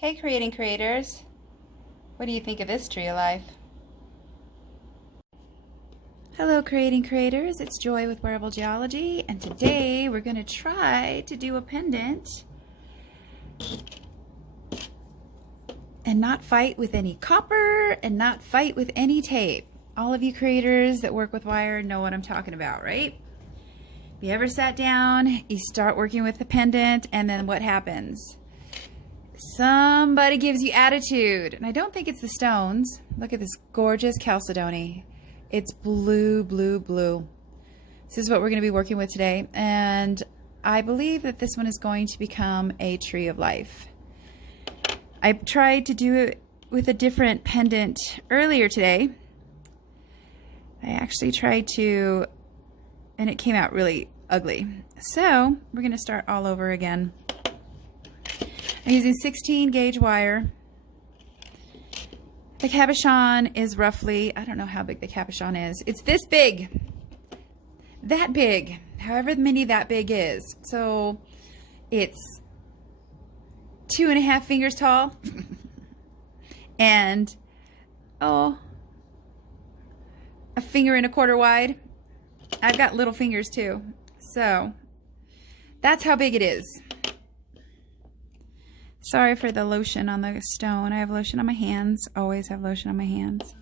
Hey creating creators, what do you think of this tree of life? Hello creating creators, it's Joy with Wearable Geology, and today we're going to try to do a pendant and not fight with any copper and not fight with any tape. All of you creators that work with wire know what I'm talking about, right? If you ever sat down, you start working with the pendant, and then what happens? Somebody gives you attitude, and I don't think it's the stones. Look at this gorgeous Chalcedony. It's blue, blue, blue. This is what we're going to be working with today, and I believe that this one is going to become a tree of life. I tried to do it with a different pendant earlier today. I actually tried to, and it came out really ugly. So we're going to start all over again. I'm using 16 gauge wire. The cabochon is roughly, I don't know how big the cabochon is. It's this big. That big. However many that big is. So it's 2.5 fingers tall. And, a 1.25 fingers wide. I've got little fingers too. So that's how big it is. Sorry for the lotion on the stone. I have lotion on my hands. Always have lotion on my hands.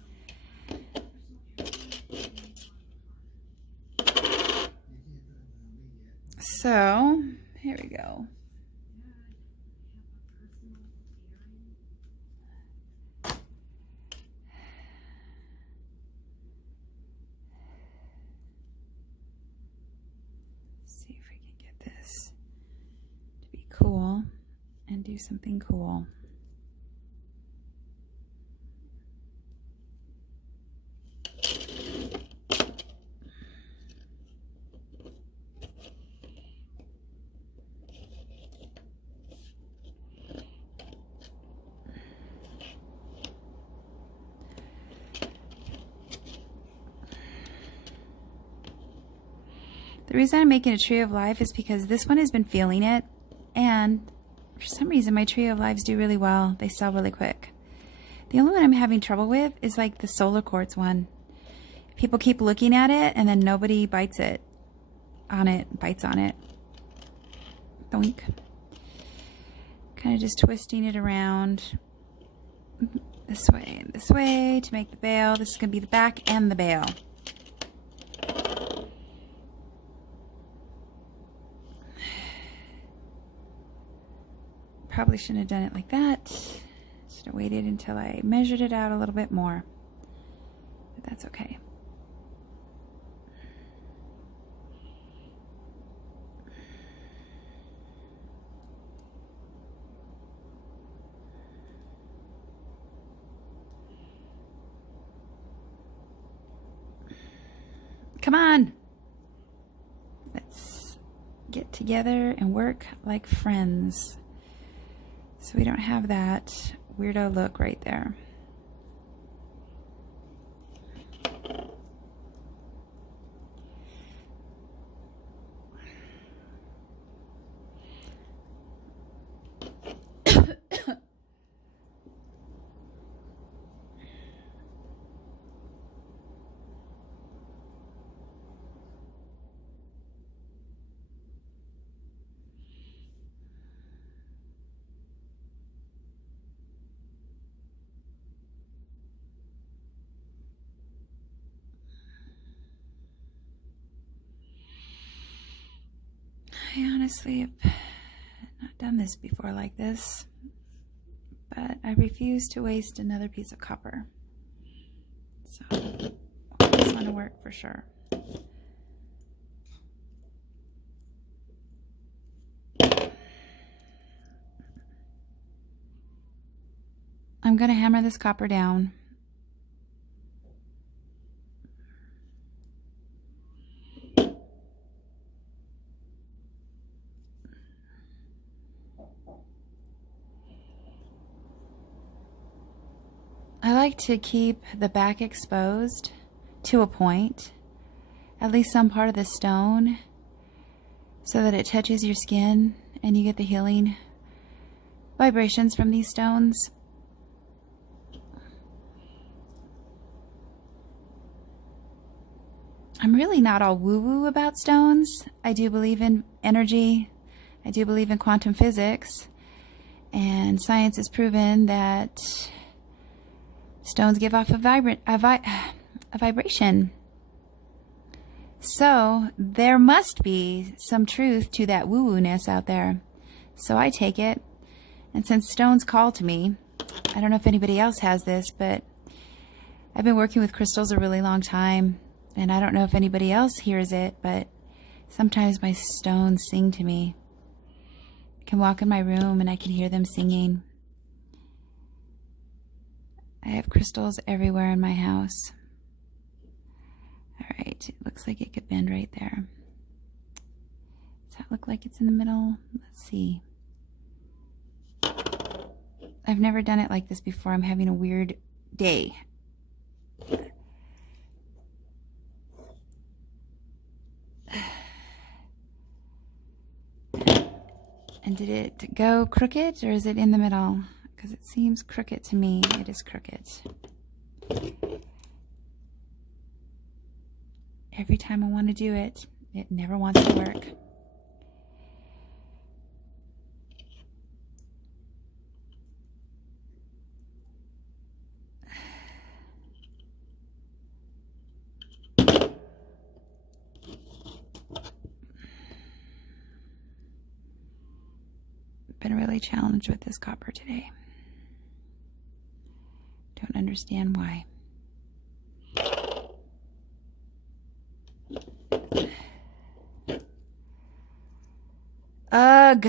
So, here we go. See if we can get this to be cool and do something cool. The reason I'm making a tree of life is because this one has been feeling it, and for some reason my tree of lives do really well. They sell really quick. The only one I'm having trouble with is like the solar quartz one. People keep looking at it and then nobody bites on it. Doink. Kind of just twisting it around this way and this way to make the bail. This is going to be the back and the bail. Probably shouldn't have done it like that. Should have waited until I measured it out a little bit more. But that's okay. Come on. Let's get together and work like friends. So we don't have that weirdo look right there. I honestly have not done this before like this, but I refuse to waste another piece of copper. So this one will work for sure. I'm going to hammer this copper down. I like to keep the back exposed to a point, at least some part of the stone, so that it touches your skin and you get the healing vibrations from these stones. I'm really not all woo-woo about stones. I do believe in energy. I do believe in quantum physics. And science has proven that stones give off a vibration. So there must be some truth to that woo-woo-ness out there. So I take it. And since stones call to me, I don't know if anybody else has this, but I've been working with crystals a really long time. And I don't know if anybody else hears it, but sometimes my stones sing to me. I can walk in my room and I can hear them singing. I have crystals everywhere in my house. All right, it looks like it could bend right there. Does that look like it's in the middle? Let's see. I've never done it like this before. I'm having a weird day. And did it go crooked or is it in the middle? Because it seems crooked to me. It is crooked. Every time I want to do it, it never wants to work. Been really challenged with this copper today. Don't understand why. Ugh.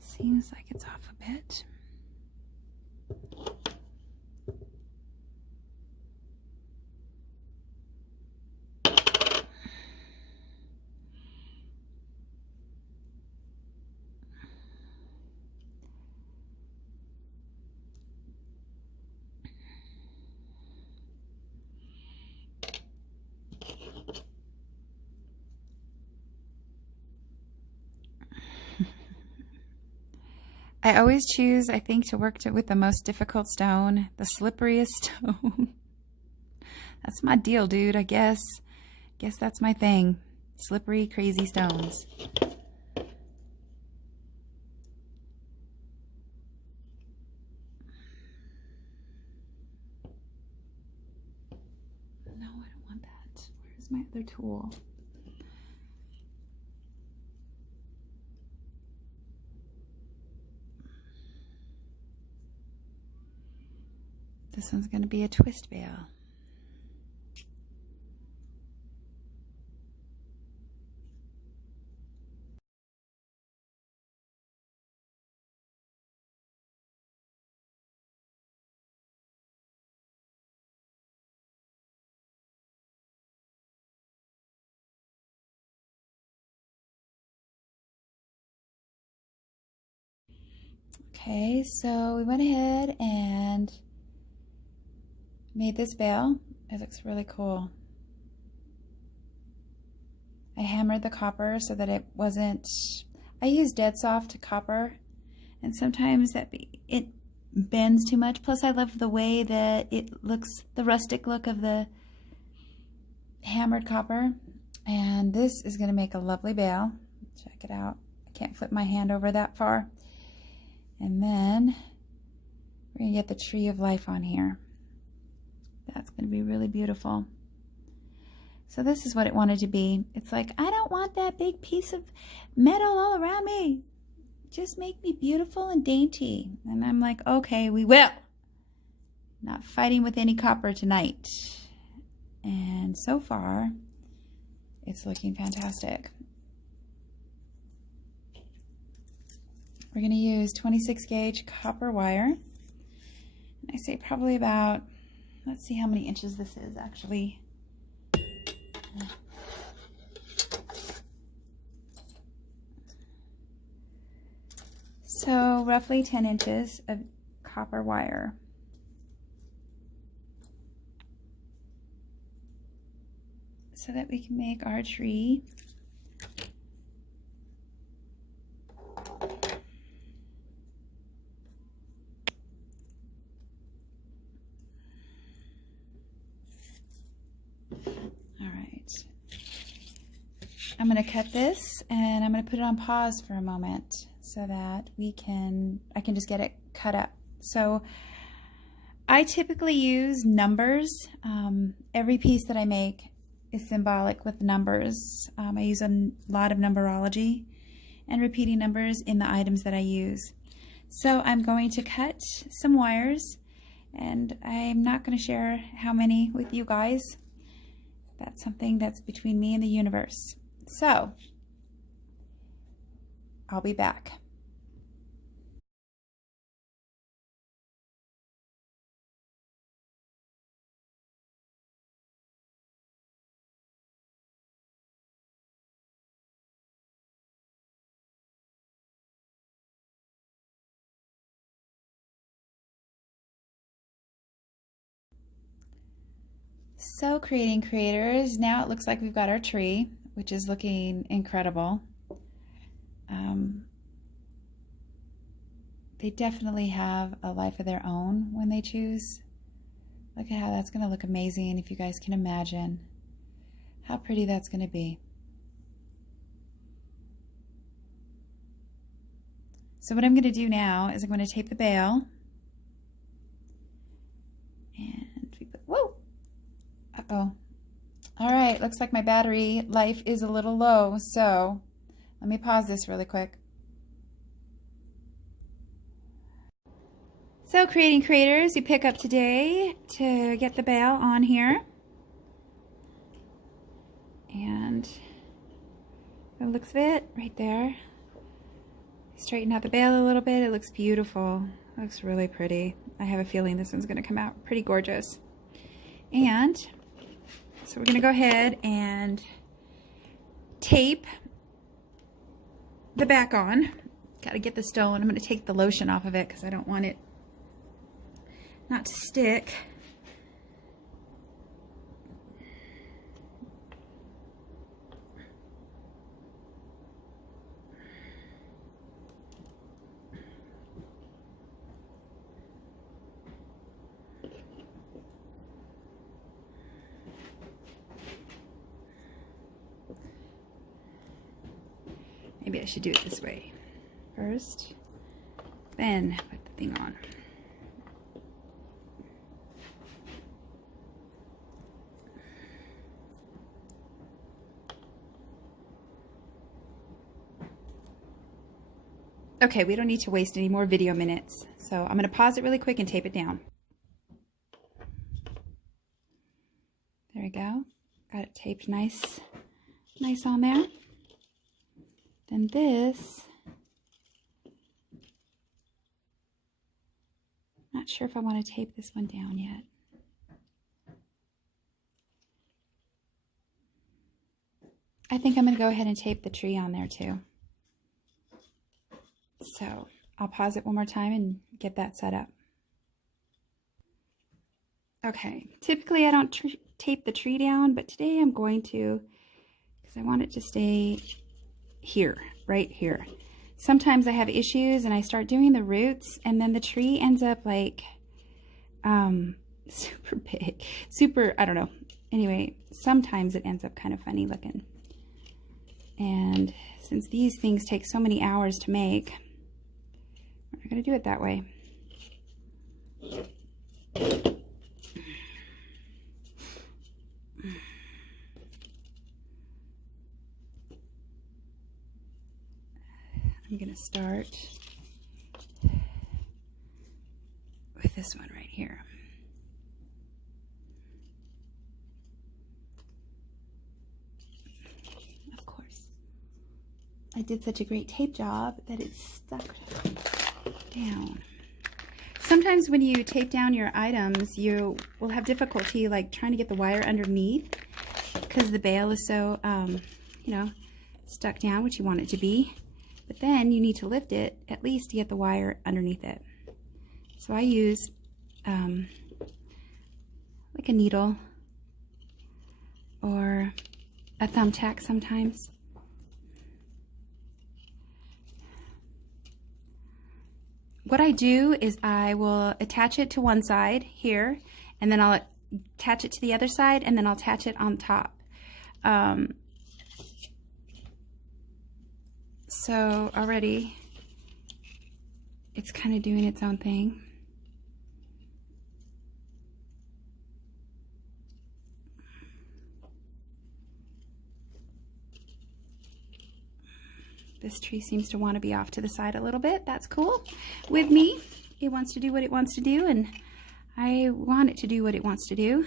Seems like it's off a bit. I always choose, I think, to work with the most difficult stone, the slipperiest stone. That's my deal, dude, I guess. Guess that's my thing. Slippery, crazy stones. No, I don't want that. Where's my other tool? This one's going to be a twist veil. Okay, so we went ahead and made this veil. It looks really cool. I hammered the copper so that it wasn't, I use dead soft copper, and sometimes it bends too much. Plus I love the way that it looks, the rustic look of the hammered copper. And this is going to make a lovely veil. Check it out. I can't flip my hand over that far. And then We're going to get the tree of life on here. That's going to be really beautiful. So this is what it wanted to be. It's like, I don't want that big piece of metal all around me. Just make me beautiful and dainty. And I'm like, okay, we will. Not fighting with any copper tonight. And so far, it's looking fantastic. We're going to use 26 gauge copper wire. And I say probably about, let's see how many inches this is actually. So roughly 10 inches of copper wire. So that we can make our tree. All right. I'm going to cut this and I'm going to put it on pause for a moment so that I can just get it cut up. So I typically use numbers. Every piece that I make is symbolic with numbers. I use a lot of numberology and repeating numbers in the items that I use. So I'm going to cut some wires, and I'm not going to share how many with you guys. That's something that's between me and the universe. So I'll be back. So creating creators, now it looks like we've got our tree, which is looking incredible. They definitely have a life of their own when they choose. Look at how that's going to look amazing, if you guys can imagine how pretty that's going to be. So what I'm going to do now is I'm going to tape the bail. And we put, whoa! Uh-oh. All right, looks like my battery life is a little low, so let me pause this really quick. So creating creators, you pick up today to get the bail on here. And the looks of it right there. Straighten out the bail a little bit. It looks beautiful. It looks really pretty. I have a feeling this one's going to come out pretty gorgeous. And so we're going to go ahead and tape the back on. Got to get the stone. I'm going to take the lotion off of it because I don't want it not to stick. Maybe I should do it this way first, then put the thing on. Okay, we don't need to waste any more video minutes, so I'm going to pause it really quick and tape it down. There we go. Got it taped nice on there. Then this, not sure if I want to tape this one down yet. I think I'm going to go ahead and tape the tree on there too. So I'll pause it one more time and get that set up. Okay, typically I don't tape the tree down, but today I'm going to, because I want it to stay here, right here. Sometimes I have issues and I start doing the roots and then the tree ends up like super big, super, I don't know. Anyway, sometimes it ends up kind of funny looking. And since these things take so many hours to make, we're not going to do it that way. I'm going to start with this one right here. Of course, I did such a great tape job that it's stuck down. Sometimes when you tape down your items, you will have difficulty like trying to get the wire underneath because the bail is so, you know, stuck down, which you want it to be. But then you need to lift it at least to get the wire underneath it. So I use like a needle or a thumbtack sometimes. What I do is I will attach it to one side here, and then I'll attach it to the other side, and then I'll attach it on top. So already it's kind of doing its own thing. This tree seems to want to be off to the side a little bit. That's cool. With me, it wants to do what it wants to do, and I want it to do what it wants to do.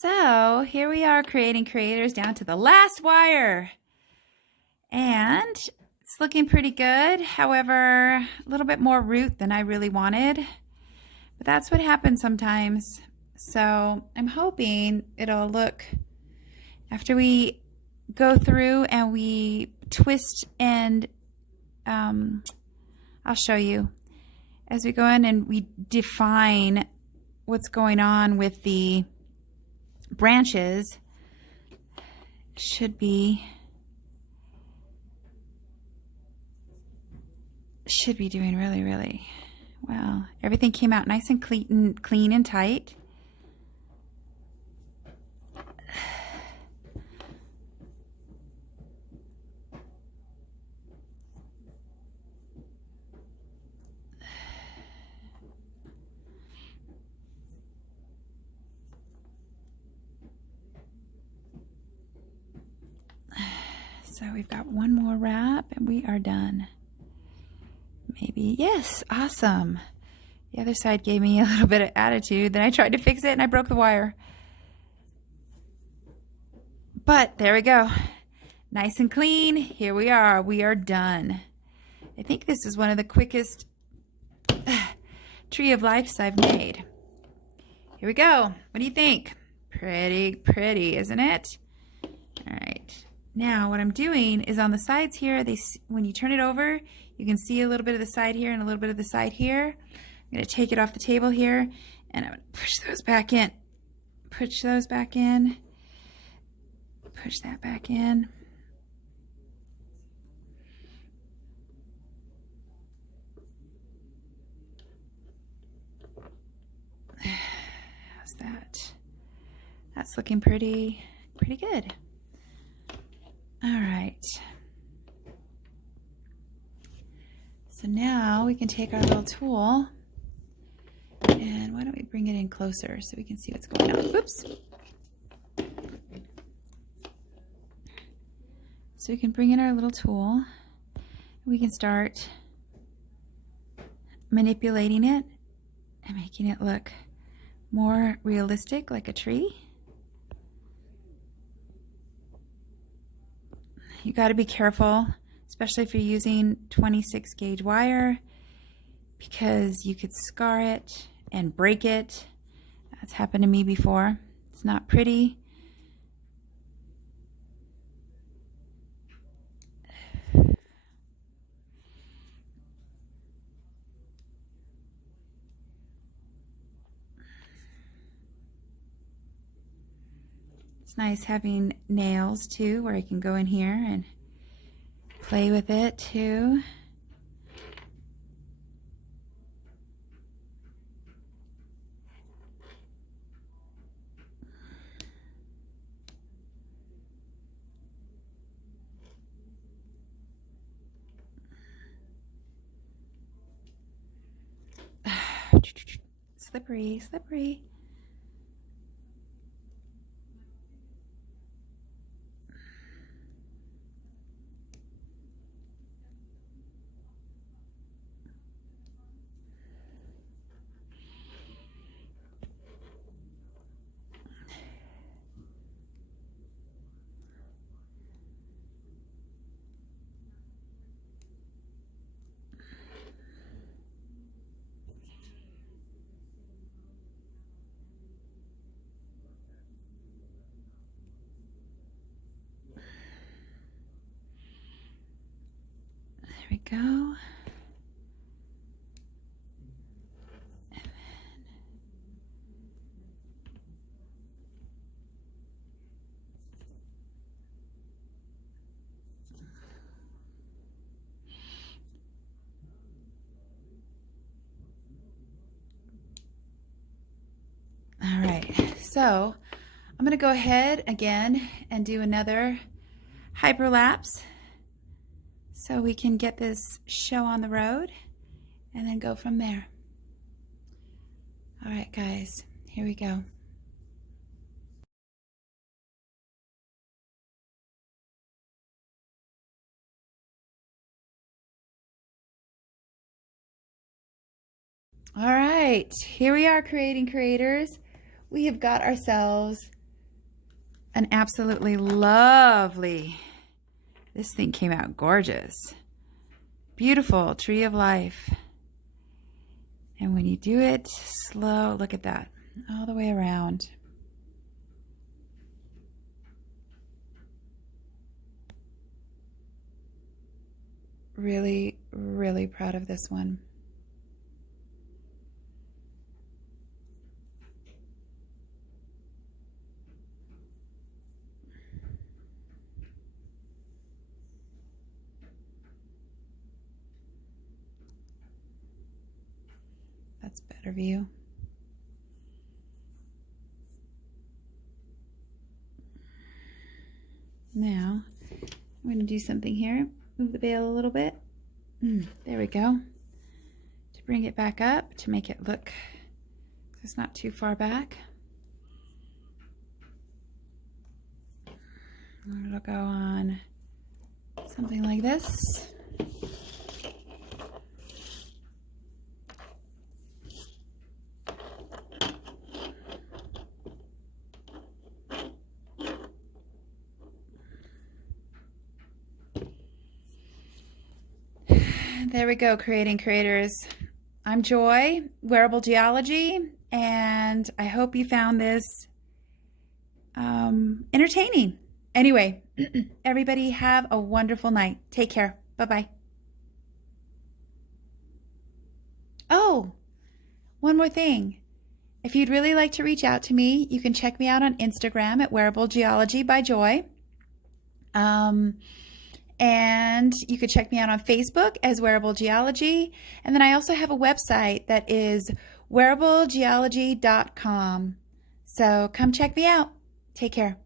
So here we are creating creators down to the last wire. And it's looking pretty good. However, a little bit more root than I really wanted. But that's what happens sometimes. So I'm hoping it'll look, after we go through and we twist and I'll show you. As we go in and we define what's going on with the branches, should be doing really well. Everything came out nice and clean and tight. So we've got one more wrap and we are done. Maybe, yes, awesome. The other side gave me a little bit of attitude. Then I tried to fix it and I broke the wire. But there we go. Nice and clean. Here we are. We are done. I think this is one of the quickest tree of lives I've made. Here we go. What do you think? Pretty, isn't it? All right. Now what I'm doing is on the sides here, when you turn it over, you can see a little bit of the side here and a little bit of the side here. I'm going to take it off the table here and I'm going to push those back in. Push those back in. Push that back in. How's that? That's looking pretty good. All right. So now we can take our little tool and why don't we bring it in closer so we can see what's going on. Whoops. So we can bring in our little tool. We can start manipulating it and making it look more realistic, like a tree. You got to be careful, especially if you're using 26 gauge wire, because you could scar it and break it. That's happened to me before. It's not pretty. It's nice having nails too, where I can go in here and play with it too. Slippery. There we go. All right, so I'm going to go ahead again and do another hyperlapse so we can get this show on the road and then go from there. All right, guys, here we go. All right, here we are creating creators. We have got ourselves an absolutely lovely, this thing came out gorgeous. Beautiful tree of life. And when you do it slow, look at that, all the way around. Really, really proud of this one. That's better view. Now, I'm going to do something here. Move the veil a little bit. There we go. To bring it back up, to make it look, it's not too far back. It'll go on something like this. There we go, creating creators. I'm Joy, Wearable Geology, and I hope you found this entertaining. Anyway, everybody have a wonderful night. Take care. Bye-bye. Oh, one more thing. If you'd really like to reach out to me, you can check me out on Instagram at Wearable Geology by Joy. And you could check me out on Facebook as Wearable Geology. And then I also have a website that is wearablegeology.com. So come check me out. Take care.